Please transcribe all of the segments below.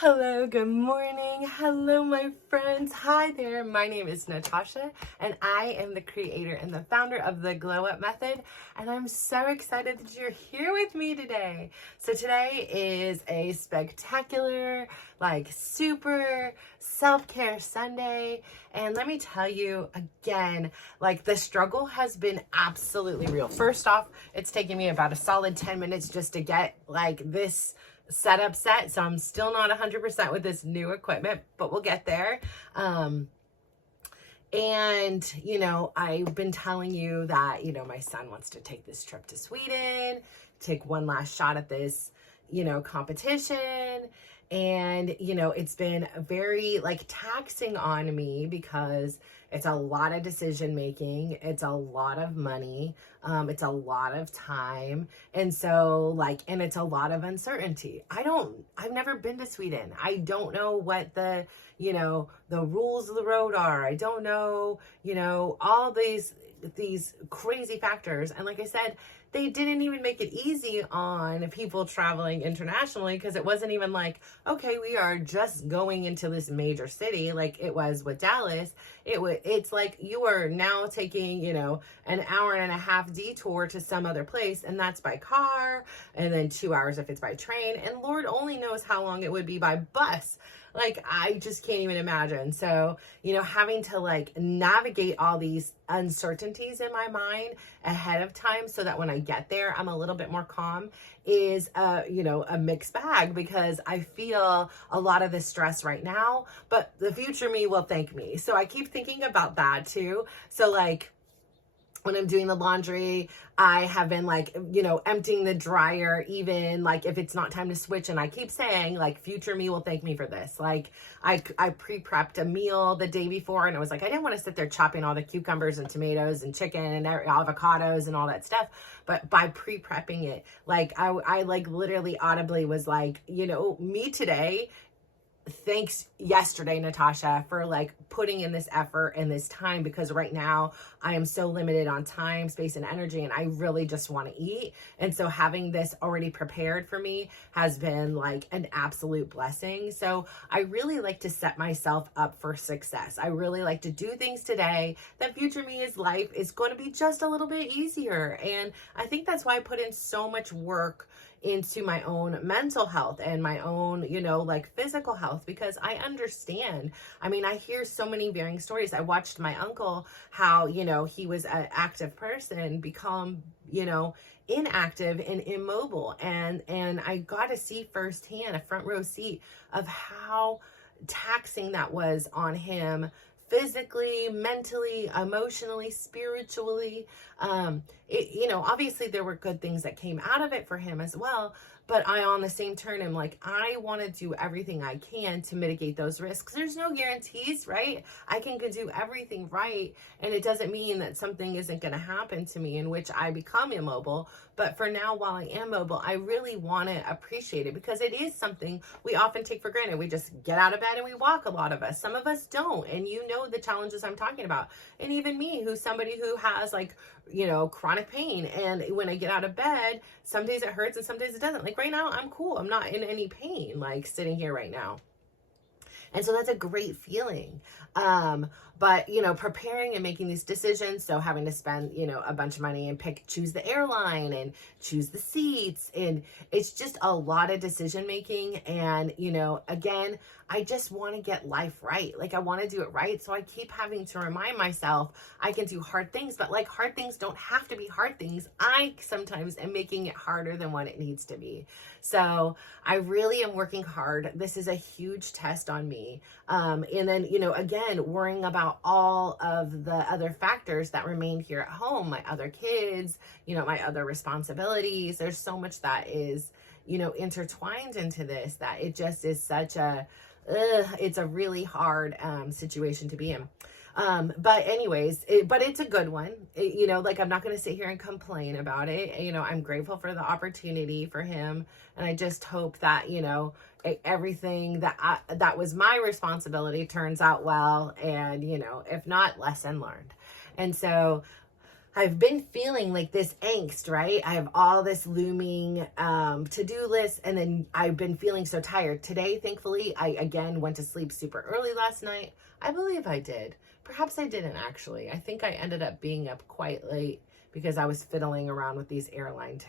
Hello, good morning. Hello, my friends. Hi there. My name is Natasha, and I am the creator and the founder of the Glow Up Method. And I'm so excited that you're here with me today. So today is a spectacular, super self-care Sunday. And let me tell you again, the struggle has been absolutely real. First off, it's taken me about a solid 10 minutes just to get this setup set, so I'm still not 100% with this new equipment, but we'll get there. And I've been telling you that my son wants to take this trip to Sweden, take one last shot at this competition. And it's been very taxing on me because it's a lot of decision making, it's a lot of money, it's a lot of time, and so and it's a lot of uncertainty. I've never been to Sweden. I don't know what the rules of the road are. I don't know all these crazy factors. And like I said, they didn't even make it easy on people traveling internationally, because it wasn't even okay, we are just going into this major city like it was with Dallas. It's like you are now taking an hour and a half detour to some other place, and that's by car, and then 2 hours if it's by train, and Lord only knows how long it would be by bus. I just can't even imagine. So, having to navigate all these uncertainties in my mind ahead of time so that when I get there, I'm a little bit more calm is, a mixed bag, because I feel a lot of this stress right now, but the future me will thank me. So I keep thinking about that too. So when I'm doing the laundry, I have been emptying the dryer, even if it's not time to switch. And I keep saying future me will thank me for this. I pre-prepped a meal the day before, and I was I didn't want to sit there chopping all the cucumbers and tomatoes and chicken and avocados and all that stuff. But by pre-prepping it, I literally audibly was me today. Thanks yesterday, Natasha, for putting in this effort and this time, because right now I am so limited on time, space, and energy, and I really just want to eat. And so having this already prepared for me has been an absolute blessing. So I really like to set myself up for success. I really like to do things today that future me's life is going to be just a little bit easier. And I think that's why I put in so much work into my own mental health and my own, physical health, because I understand. I mean, I hear so many varying stories. I watched my uncle, how, he was an active person become, inactive and immobile. And I got to see firsthand, a front row seat of how taxing that was on him, physically, mentally, emotionally, spiritually. Obviously there were good things that came out of it for him as well. But I, on the same turn, am I want to do everything I can to mitigate those risks. There's no guarantees, right? I can do everything right, and it doesn't mean that something isn't going to happen to me in which I become immobile. But for now, while I am mobile, I really want to appreciate it, because it is something we often take for granted. We just get out of bed and we walk, a lot of us. Some of us don't. And the challenges I'm talking about. And even me, who's somebody who has chronic pain. And when I get out of bed, some days it hurts and some days it doesn't. Right now, I'm cool. I'm not in any pain, sitting here right now. And so that's a great feeling. But, preparing and making these decisions, so having to spend, a bunch of money and choose the airline and choose the seats. And it's just a lot of decision making. And, again, I just want to get life right. I want to do it right. So I keep having to remind myself I can do hard things, but hard things don't have to be hard things. I sometimes am making it harder than what it needs to be. So I really am working hard. This is a huge test on me. And then, again, worrying about all of the other factors that remain here at home, my other kids, my other responsibilities. There's so much that is, intertwined into this, that it just is such a, it's a really hard situation to be in. But anyways, but it's a good one. I'm not going to sit here and complain about it. I'm grateful for the opportunity for him. And I just hope that, everything that was my responsibility turns out well. And, if not, lesson learned. And so I've been feeling like this angst, right? I have all this looming to-do list, and then I've been feeling so tired. Today, thankfully, I again went to sleep super early last night. I believe I did. Perhaps I didn't actually. I think I ended up being up quite late because I was fiddling around with these airline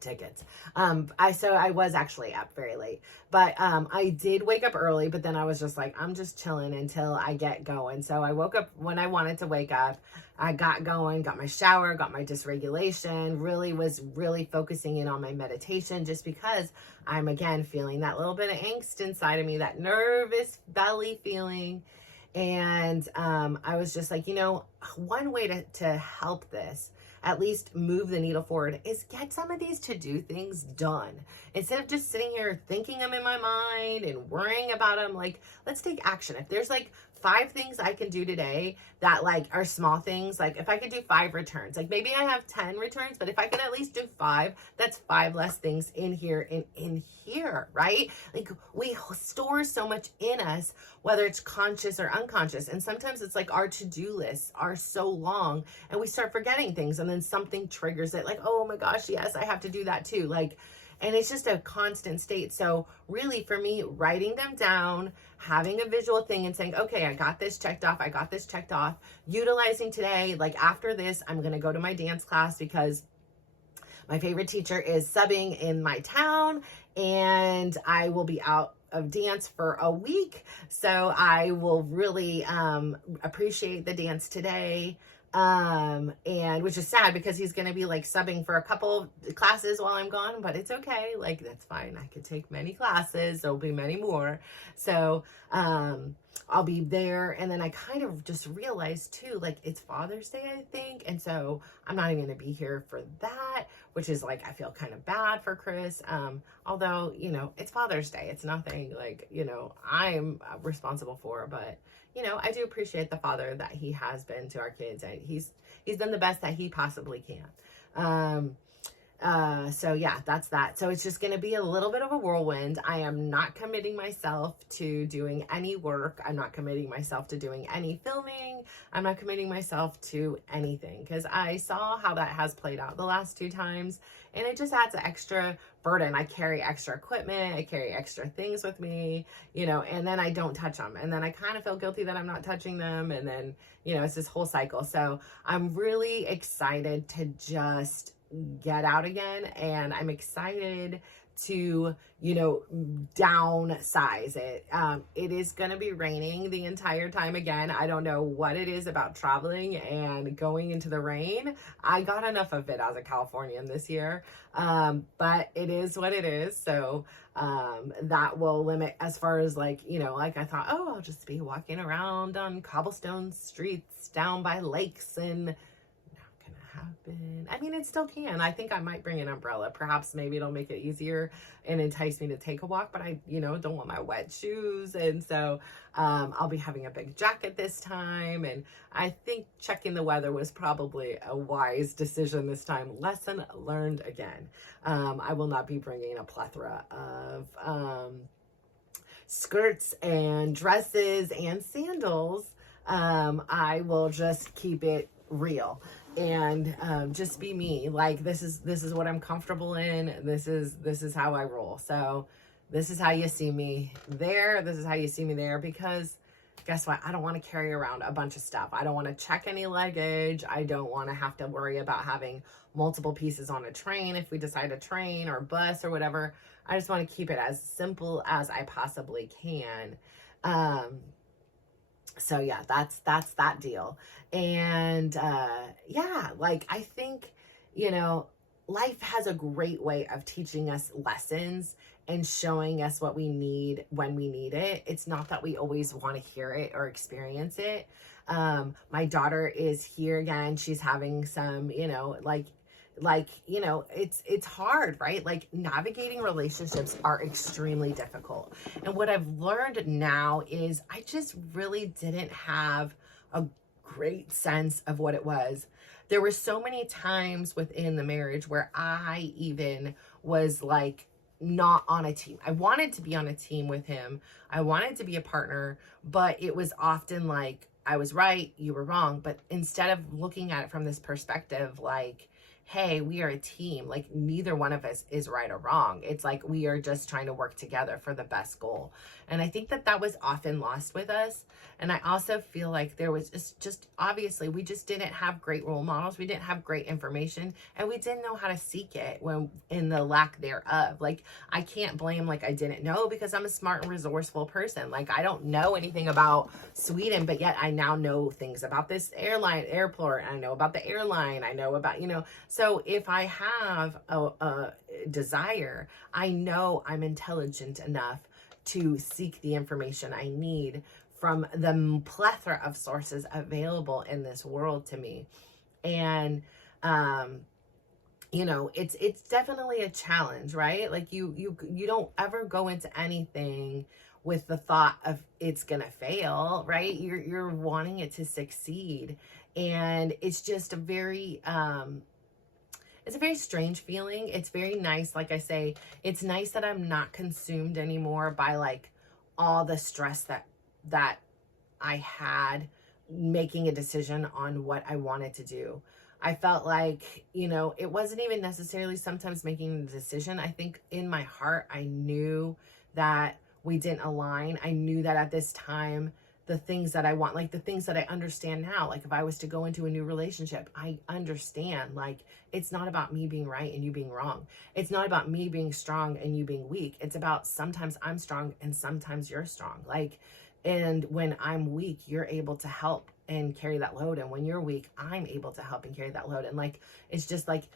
tickets. I was actually up very late, but I did wake up early, but then I was just like, I'm just chilling until I get going. So I woke up when I wanted to wake up. I got going, got my shower, got my dysregulation, was really focusing in on my meditation, just because I'm again feeling that little bit of angst inside of me, that nervous belly feeling. And I was just like, one way to help this, at least move the needle forward, is get some of these to-do things done. Instead of just sitting here thinking them in my mind and worrying about them, like, let's take action. If there's like 5 things I can do today that like are small things, like if I could do 5 returns, like maybe I have 10 returns, but if I can at least do 5, that's 5 less things in here and in here, right? Like we store so much in us, whether it's conscious or unconscious. And sometimes it's like our to-do lists are so long and we start forgetting things, and then something triggers it, like, oh my gosh, yes, I have to do that too. Like, and it's just a constant state. So really for me, writing them down, having a visual thing and saying, okay, I got this checked off. I got this checked off. Utilizing today, like after this, I'm going to go to my dance class because my favorite teacher is subbing in my town and I will be out of dance for a week. So I will really appreciate the dance today. And which is sad because he's going to be like subbing for a couple classes while I'm gone, but it's okay. Like, that's fine. I could take many classes. There'll be many more. So, I'll be there. And then I kind of just realized too, like it's Father's Day, I think. And so I'm not even going to be here for that, which is like, I feel kind of bad for Chris. Although, it's Father's Day. It's nothing like, I'm responsible for, but I do appreciate the father that he has been to our kids, and he's done the best that he possibly can. So yeah, that's that. So it's just going to be a little bit of a whirlwind. I am not committing myself to doing any work. I'm not committing myself to doing any filming. I'm not committing myself to anything because I saw how that has played out the last 2 times, and it just adds an extra burden. I carry extra equipment. I carry extra things with me, and then I don't touch them. And then I kind of feel guilty that I'm not touching them. And then, it's this whole cycle. So I'm really excited to just get out again, and I'm excited to downsize it. It is going to be raining the entire time again. I don't know what it is about traveling and going into the rain. I got enough of it as a Californian this year, but it is what it is. So that will limit as far as like I thought, oh, I'll just be walking around on cobblestone streets down by lakes, and happen. I mean, it still can. I think I might bring an umbrella. Perhaps maybe it'll make it easier and entice me to take a walk, but I, don't want my wet shoes. And so I'll be having a big jacket this time. And I think checking the weather was probably a wise decision this time. Lesson learned again. I will not be bringing a plethora of skirts and dresses and sandals. I will just keep it real and just be me. Like this is what I'm comfortable in. This is how I roll. So this is how you see me there. This is how you see me there, because guess what? I don't want to carry around a bunch of stuff. I don't want to check any luggage. I don't want to have to worry about having multiple pieces on a train if we decide to train or bus or whatever. I just want to keep it as simple as I possibly can. So yeah, that's that deal. And yeah, like I think, life has a great way of teaching us lessons and showing us what we need when we need it. It's not that we always want to hear it or experience it. My daughter is here again. She's having some, it's hard, right? Like navigating relationships are extremely difficult. And what I've learned now is I just really didn't have a great sense of what it was. There were so many times within the marriage where I even was like not on a team. I wanted to be on a team with him. I wanted to be a partner, but it was often like I was right, you were wrong. But instead of looking at it from this perspective, like, hey, we are a team. Like, neither one of us is right or wrong. It's like we are just trying to work together for the best goal. And I think that that was often lost with us. And I also feel like there was just obviously we just didn't have great role models. We didn't have great information, and we didn't know how to seek it when in the lack thereof. Like, I can't blame like I didn't know, because I'm a smart and resourceful person. Like, I don't know anything about Sweden, but yet I now know things about this airport. I know about the airline. I know about, so if I have a desire, I know I'm intelligent enough to seek the information I need from the plethora of sources available in this world to me. And, it's definitely a challenge, right? Like you don't ever go into anything with the thought of it's gonna fail, right? You're wanting it to succeed. And it's just it's a very strange feeling. It's very nice. Like I say, it's nice that I'm not consumed anymore by like all the stress that I had making a decision on what I wanted to do. I felt like, it wasn't even necessarily sometimes making the decision. I think in my heart, I knew that we didn't align. I knew that at this time, the things that I want, like the things that I understand now, like if I was to go into a new relationship, I understand, like, it's not about me being right and you being wrong. It's not about me being strong and you being weak. It's about sometimes I'm strong and sometimes you're strong. Like, and when I'm weak, you're able to help and carry that load. And when you're weak, I'm able to help and carry that load. And like, it's just like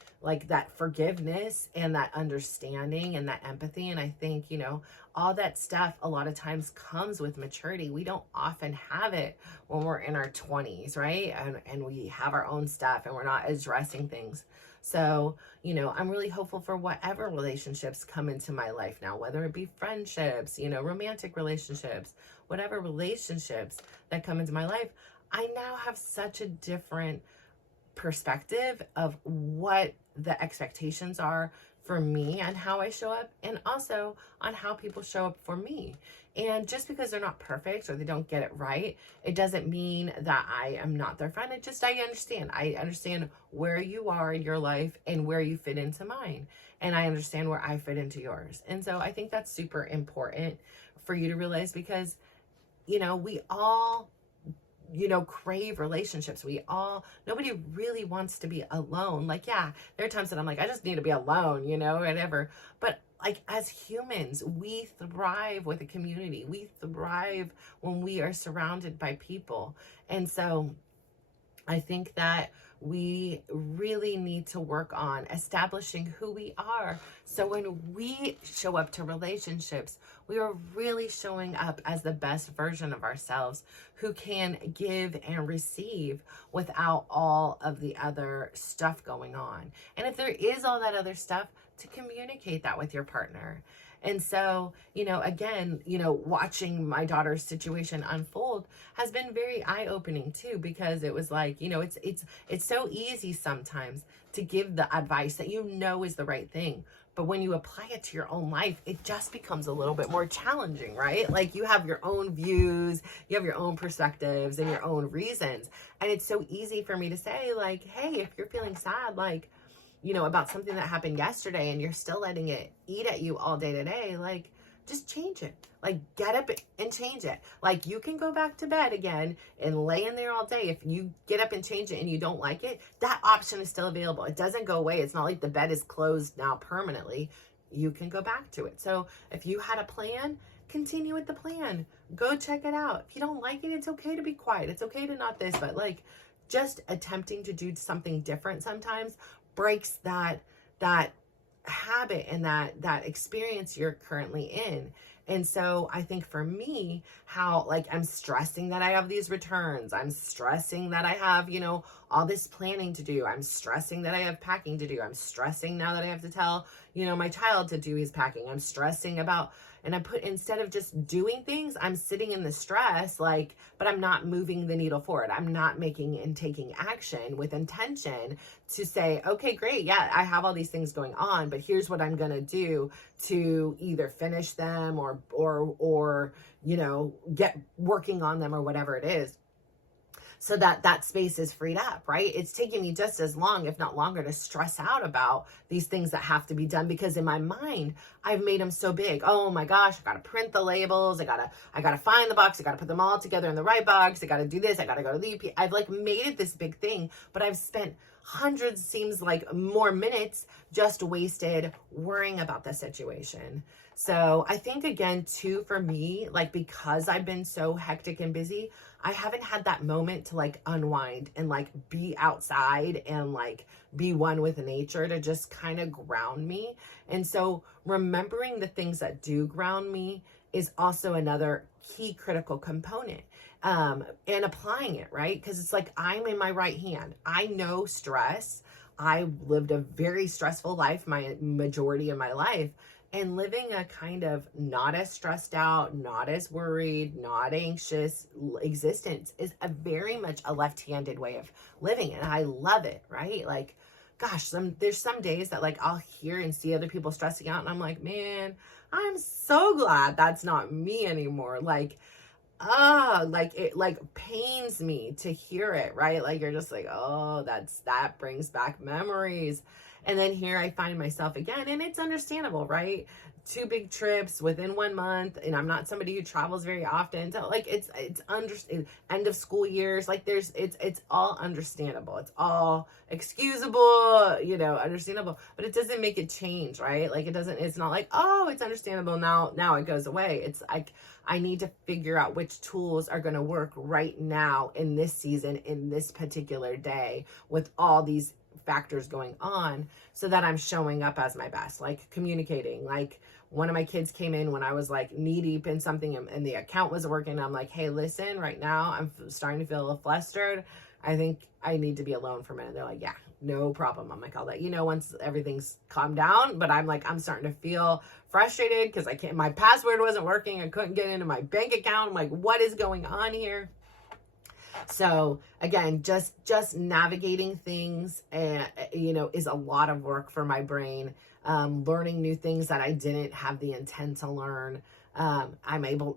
that forgiveness and that understanding and that empathy. And I think, all that stuff a lot of times comes with maturity. We don't often have it when we're in our 20s, right? And we have our own stuff and we're not addressing things. So, I'm really hopeful for whatever relationships come into my life now, whether it be friendships, romantic relationships, whatever relationships that come into my life. I now have such a different perspective of what the expectations are for me and how I show up, and also on how people show up for me. And just because they're not perfect or they don't get it right, it doesn't mean that I am not their friend. I understand where you are in your life and where you fit into mine. And I understand where I fit into yours. And so I think that's super important for you to realize, because, we all crave relationships. Nobody really wants to be alone. Like, yeah, there are times that I'm like, I just need to be alone, whatever. But like, as humans, we thrive with a community. We thrive when we are surrounded by people. And so I think that we really need to work on establishing who we are. So when we show up to relationships, we are really showing up as the best version of ourselves, who can give and receive without all of the other stuff going on. And if there is all that other stuff, to communicate that with your partner. And so, again, watching my daughter's situation unfold has been very eye-opening too, because it was like, it's so easy sometimes to give the advice that is the right thing. But when you apply it to your own life, it just becomes a little bit more challenging, right? Like, you have your own views, you have your own perspectives and your own reasons. And it's so easy for me to say, like, hey, if you're feeling sad, like, about something that happened yesterday and you're still letting it eat at you all day today, like, just change it. Like, get up and change it. Like, you can go back to bed again and lay in there all day. If you get up and change it and you don't like it, that option is still available. It doesn't go away. It's not like the bed is closed now permanently. You can go back to it. So if you had a plan, continue with the plan. Go check it out. If you don't like it, it's okay to be quiet. It's okay to not this, but like, just attempting to do something different sometimes breaks that habit and that experience you're currently in. And so I think for me, how, like, I'm stressing that I have these returns. I'm stressing that I have, all this planning to do. I'm stressing that I have packing to do. I'm stressing now that I have to tell, my child to do his packing. I'm stressing about, and instead of just doing things, I'm sitting in the stress, like, but I'm not moving the needle forward. I'm not making and taking action with intention to say, okay, great. Yeah, I have all these things going on, but here's what I'm going to do to either finish them or get working on them or whatever it is. so that that space is freed up, right? It's taking me just as long, if not longer, to stress out about these things that have to be done, because in my mind, I've made them so big. Oh my gosh, I gotta print the labels. I gotta find the box. I gotta put them all together in the right box. I gotta do this. I gotta go to the EP. I've like made it this big thing, but I've spent hundreds, seems like more minutes just wasted worrying about the situation. So I think, again, too, for me, like, because I've been so hectic and busy, I haven't had that moment to like unwind and like be outside and like be one with nature to just kind of ground me. And so remembering the things that do ground me is also another key critical component. And applying it, right? Because it's like, I'm in my right hand. I know stress. I lived a very stressful life, my majority of my life. And living a kind of not as stressed out, not as worried, not anxious existence is a very much a left-handed way of living. And I love it, right? Like, gosh, there's some days that like I'll hear and see other people stressing out, and I'm like, man, I'm so glad that's not me anymore. Like, like it like pains me to hear it, right? Like, you're just like, oh, that brings back memories. And then here I find myself again, and it's understandable, right? 2 big trips within 1 month, and I'm not somebody who travels very often. So like it's end of school years, like it's all understandable. It's all excusable, understandable, but it doesn't make it change, right? Like it's not like, oh, it's understandable now it goes away. It's like, I need to figure out which tools are going to work right now in this season, in this particular day, with all these factors going on, so that I'm showing up as my best, like communicating. Like, one of my kids came in when I was like knee deep in something, and the account wasn't working. I'm like, hey, listen, right now I'm starting to feel a little flustered. I think I need to be alone for a minute. They're like, yeah, no problem. I'm like, I'll let you know once everything's calmed down. But I'm like, I'm starting to feel frustrated because my password wasn't working. I couldn't get into my bank account. I'm like, what is going on here? So again, just navigating things, is a lot of work for my brain. Learning new things that I didn't have the intent to learn. I'm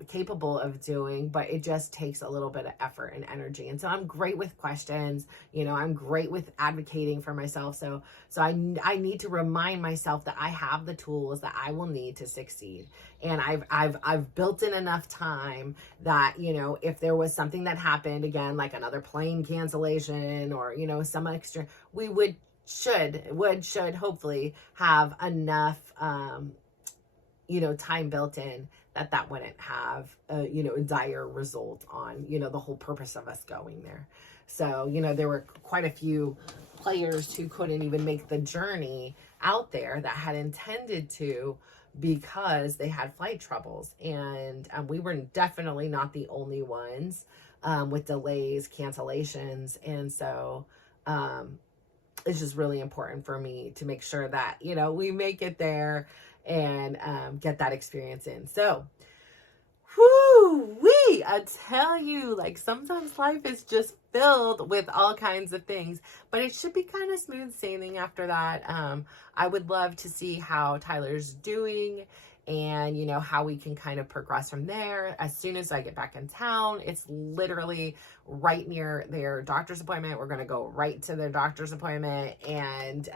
capable of doing, but it just takes a little bit of effort and energy. And so I'm great with questions, I'm great with advocating for myself. So I need to remind myself that I have the tools that I will need to succeed. And I've built in enough time that, if there was something that happened again, like another plane cancellation or, some extra, we should hopefully have enough, time built in that wouldn't have a dire result on, the whole purpose of us going there. So, there were quite a few players who couldn't even make the journey out there that had intended to, because they had flight troubles. And we were definitely not the only ones with delays, cancellations. And so it's just really important for me to make sure that, we make it there and get that experience in. So, I tell you, like, sometimes life is just filled with all kinds of things, but it should be kind of smooth sailing after that. I would love to see how Tyler's doing, and how we can kind of progress from there. As soon as I get back in town, it's literally right near their doctor's appointment. We're going to go right to their doctor's appointment, and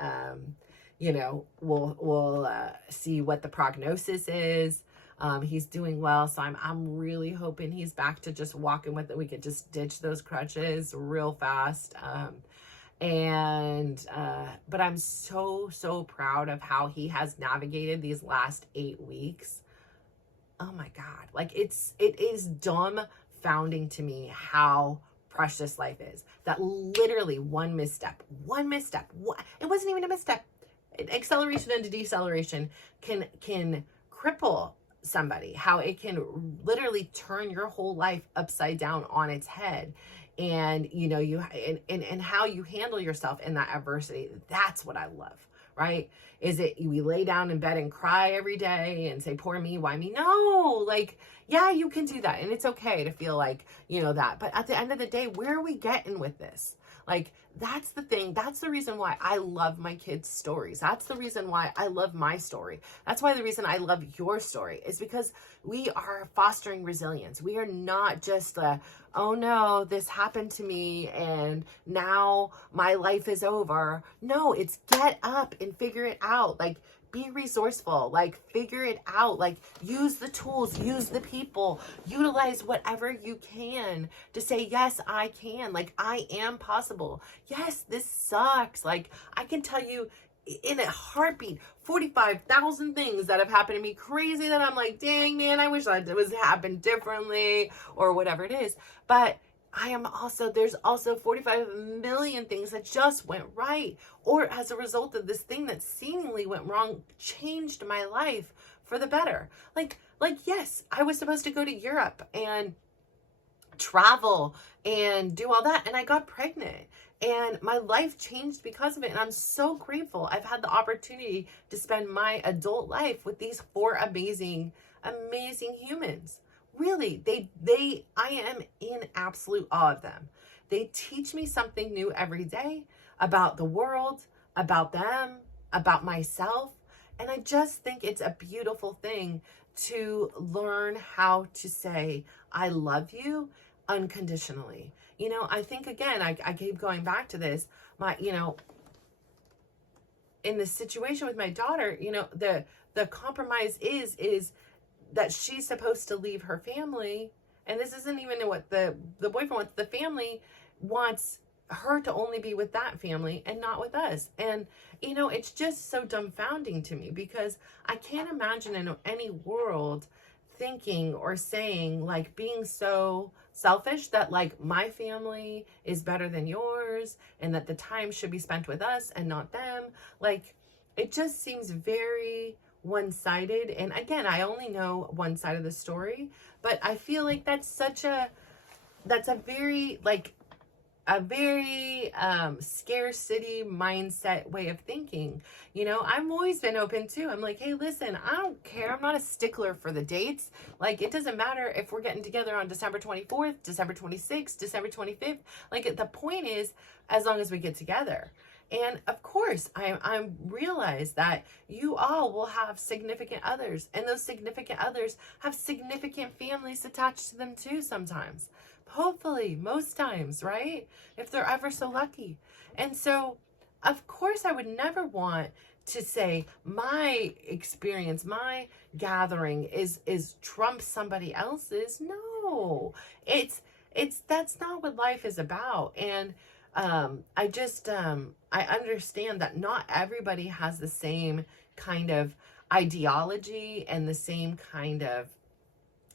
we'll see what the prognosis is. He's doing well, so I'm really hoping he's back to just walking with it. We could just ditch those crutches real fast. But I'm so proud of how he has navigated these last 8 weeks. Oh my God. Like, it is dumbfounding to me how precious life is. That literally one misstep, it wasn't even a misstep. Acceleration into deceleration can cripple somebody, how it can literally turn your whole life upside down on its head. And and how you handle yourself in that adversity. That's what I love, right? Is it we lay down in bed and cry every day and say, poor me, why me? No, like, yeah, you can do that, and it's okay to feel like that. But at the end of the day, where are we getting with this? Like, that's the thing. That's the reason why I love my kids' stories. That's the reason why I love my story. That's why the reason I love your story is because we are fostering resilience. We are not just oh no, this happened to me and now my life is over. No, it's get up and figure it out. Like, be resourceful, like figure it out, like use the tools, use the people, utilize whatever you can to say, yes, I can, like I am possible. Yes, this sucks. Like I can tell you in a heartbeat, 45,000 things that have happened to me crazy that I'm like, dang man, I wish that it was happened differently or whatever it is. But there's also 45 million things that just went right, or as a result of this thing that seemingly went wrong, changed my life for the better. Like, yes, I was supposed to go to Europe and travel and do all that, and I got pregnant. And my life changed because of it. And I'm so grateful I've had the opportunity to spend my adult life with these 4 amazing, amazing humans. Really, I am in absolute awe of them. They teach me something new every day about the world, about them, about myself. And I just think it's a beautiful thing to learn how to say, I love you unconditionally. I think again, I keep going back to this, in the situation with my daughter, the compromise is that she's supposed to leave her family. And this isn't even what the boyfriend wants. The family wants her to only be with that family and not with us. And, it's just so dumbfounding to me because I can't imagine in any world thinking or saying, like, being so selfish that like my family is better than yours and that the time should be spent with us and not them. Like, it just seems very one-sided. And again, I only know one side of the story, but I feel like that's a very scarcity mindset way of thinking. I've always been open too. I'm like, hey, listen, I don't care. I'm not a stickler for the dates. Like, it doesn't matter if we're getting together on December 24th, December 26th, December 25th. Like, the point is, as long as we get together. And of course, I realize that you all will have significant others, and those significant others have significant families attached to them too sometimes. Hopefully, most times, right? If they're ever so lucky. And so, of course, I would never want to say my experience, my gathering is trump somebody else's. No, that's not what life is about. And I understand that not everybody has the same kind of ideology and the same kind of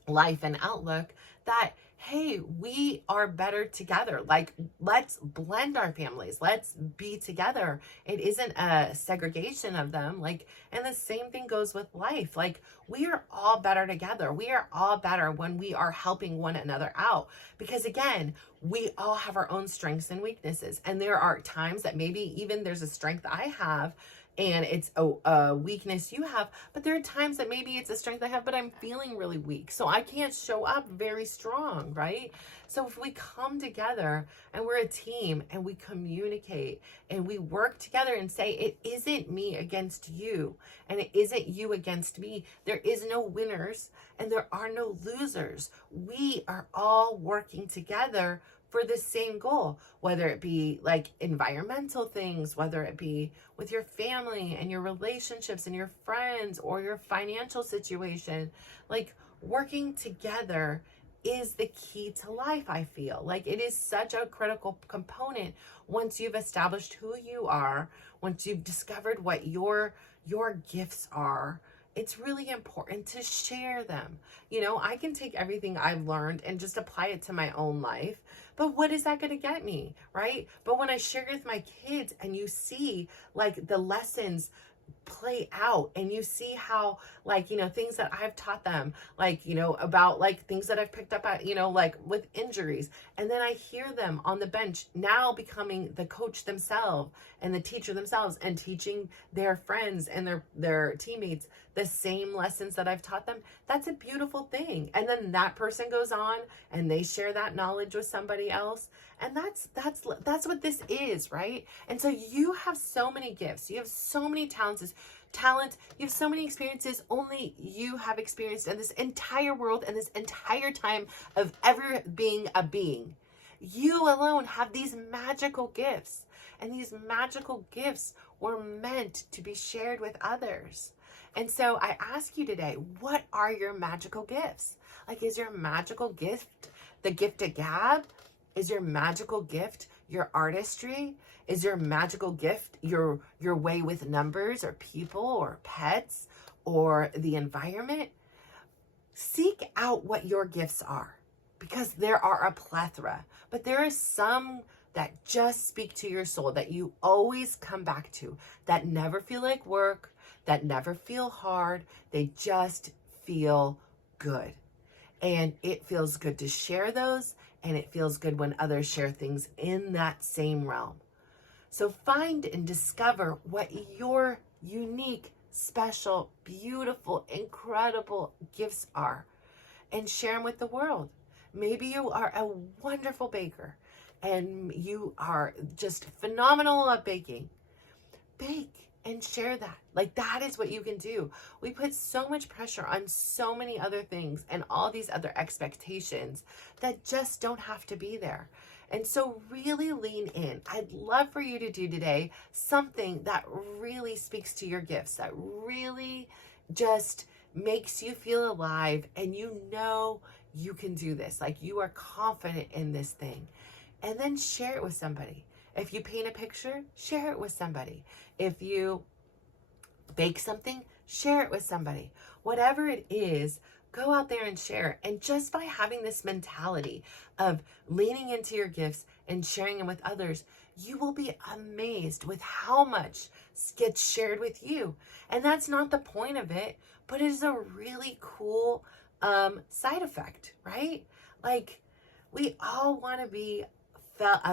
life and outlook that, hey, we are better together. Like, let's blend our families. Let's be together. It isn't a segregation of them. Like, and the same thing goes with life. Like, we are all better together. We are all better when we are helping one another out. Because again, we all have our own strengths and weaknesses. And there are times that maybe even there's a strength I have and it's a weakness you have, but there are times that maybe it's a strength I have, but I'm feeling really weak, so I can't show up very strong, right? So if we come together and we're a team and we communicate and we work together and say, it isn't me against you and it isn't you against me, there is no winners and there are no losers. We are all working together for the same goal, whether it be like environmental things, whether it be with your family and your relationships and your friends or your financial situation. Like, working together is the key to life, I feel. Like, it is such a critical component once you've established who you are, once you've discovered what your gifts are. It's really important to share them. I can take everything I've learned and just apply it to my own life, but what is that going to get me, right? But when I share it with my kids and you see like the lessons play out, and you see how, like, things that I've taught them, like, about like things that I've picked up at, like with injuries. And then I hear them on the bench now becoming the coach themselves and the teacher themselves and teaching their friends and their teammates the same lessons that I've taught them. That's a beautiful thing. And then that person goes on and they share that knowledge with somebody else. And that's what this is, right? And so you have so many gifts. You have so many talents. You have so many experiences only you have experienced in this entire world and this entire time of ever being a being. You alone have these magical gifts, and these magical gifts were meant to be shared with others. And so I ask you today, what are your magical gifts? Like, is your magical gift the gift of gab? Is your magical gift your artistry? Is your magical gift your way with numbers or people or pets or the environment? Seek out what your gifts are, because there are a plethora, but there are some that just speak to your soul, that you always come back to, that never feel like work, that never feel hard. They just feel good. And it feels good to share those, and it feels good when others share things in that same realm. So find and discover what your unique, special, beautiful, incredible gifts are, and share them with the world. Maybe you are a wonderful baker and you are just phenomenal at baking. Bake and share that. Like, that is what you can do. We put so much pressure on so many other things and all these other expectations that just don't have to be there. And so really lean in. I'd love for you to do today something that really speaks to your gifts, that really just makes you feel alive, and you know you can do this. Like, you are confident in this thing. And then share it with somebody. If you paint a picture, share it with somebody. If you bake something, share it with somebody. Whatever it is, go out there and share. And just by having this mentality of leaning into your gifts and sharing them with others, you will be amazed with how much gets shared with you. And that's not the point of it, but it is a really cool side effect, right? Like, we all want to be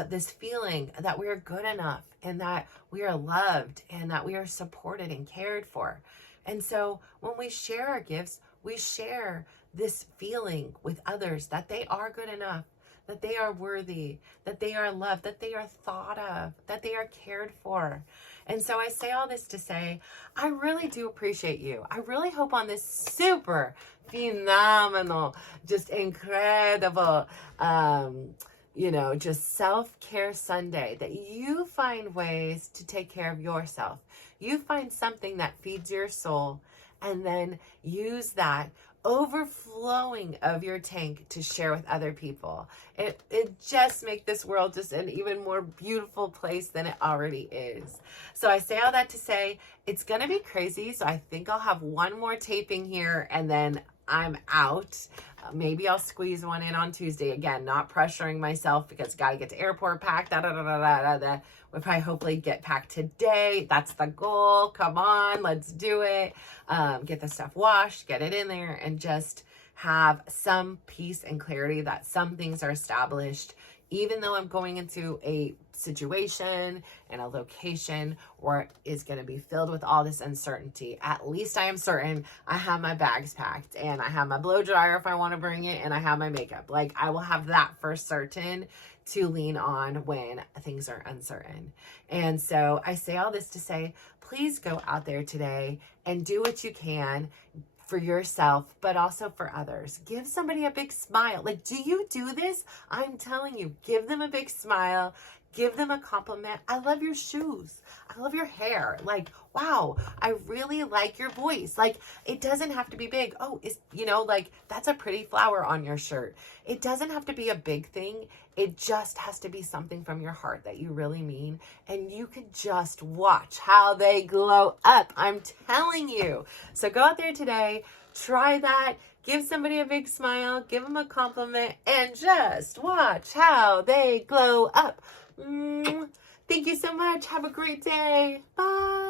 this feeling that we're good enough and that we are loved and that we are supported and cared for. And so when we share our gifts, we share this feeling with others that they are good enough, that they are worthy, that they are loved, that they are thought of, that they are cared for. And so I say all this to say, I really do appreciate you. I really hope on this super phenomenal, just incredible, just self-care Sunday, that you find ways to take care of yourself. You find something that feeds your soul, and then use that overflowing of your tank to share with other people. It just make this world just an even more beautiful place than it already is. So I say all that to say, it's going to be crazy. So I think I'll have one more taping here, and then I'm out. Maybe I'll squeeze one in on Tuesday. Again, not pressuring myself because got to get to airport packed. We'll probably hopefully get packed today. That's the goal. Come on, let's do it. Get the stuff washed, get it in there, and just have some peace and clarity that some things are established. Even though I'm going into a situation and a location where it's going to be filled with all this uncertainty, at least I am certain I have my bags packed, and I have my blow dryer if I want to bring it, and I have my makeup. Like, I will have that for certain to lean on when things are uncertain. And so I say all this to say, please go out there today and do what you can for yourself, but also for others. Give somebody a big smile. Like, do you do this? I'm telling you, give them a big smile. Give them a compliment. I love your shoes. I love your hair. Like, wow, I really like your voice. Like, it doesn't have to be big. Oh, that's a pretty flower on your shirt. It doesn't have to be a big thing. It just has to be something from your heart that you really mean. And you could just watch how they glow up. I'm telling you. So go out there today. Try that. Give somebody a big smile. Give them a compliment. And just watch how they glow up. Thank you so much. Have a great day. Bye.